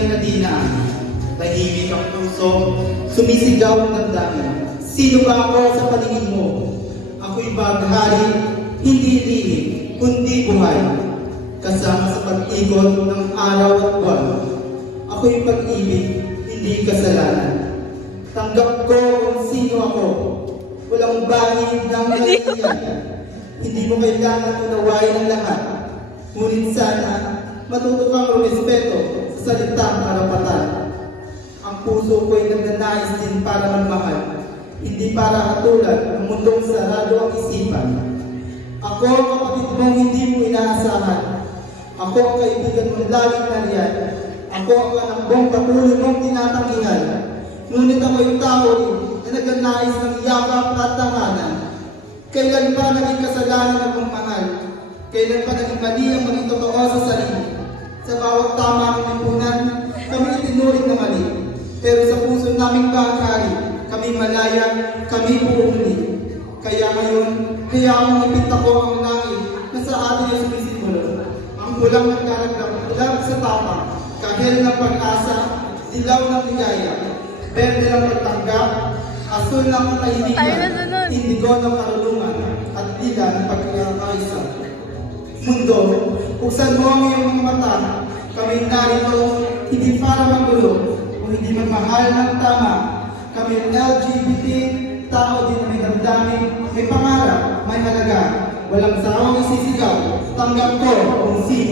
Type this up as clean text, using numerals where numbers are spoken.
siyang nadinaan. Tahimik ang puso, sumisigaw ang damdamin. Sino ba ako sa paningin mo? Ako'y baghari, hindi lihim, kundi buhay. Kasama sa pag-ikot ng araw at buwan. Ako'y pag-ibig, hindi kasalanan. Tanggap ko kung sino ako. Walang bahid ng naliliyan. Hindi mo kailangan unawain ang lahat. Ngunit sana, matuto kang rumispeto sa salitang karapatan. Ang puso ko'y nagnanais din para magmahal, hindi para katulad ng mundong sarado ang isipan. Ako ang kapatid mong hindi mo inaasahan. Ako ang kaibigan mong laging nariyan. Ako ang anak mong patuloy mong tinatanggihan. Ngunit ako'y tao rin na nagnanais ng yakap at tanganan. Kailan ba naging kasalanan ang pagmahal? Kailan pa naging mali ang maging totoo sa sarili? Sa bawat tama ang lipunan, kami itinuring na mali. Pero sa puso naming bahari, kami malaya, kami puumuli. Kaya ngayon, hayaan mo ipinta ko ang langit na sa atin ay sumisimulo. Ang pulang nagkaragdag mula sa tama, kahil ng pag-asa, dilaw ng ligaya, berde ng pagtanggap, asul ng katahimikan, indigo ng karulungan, at dila ng pagkakaisa. Mundo, buksan mo ang iyong mga mata, kami narito, hindi para magulo, kung hindi magmahal ng tama. Kami ang LGBT, tao din na may damdamin, may pangarap, may halaga. Walang sawang isisigaw, tanggap ko kung sino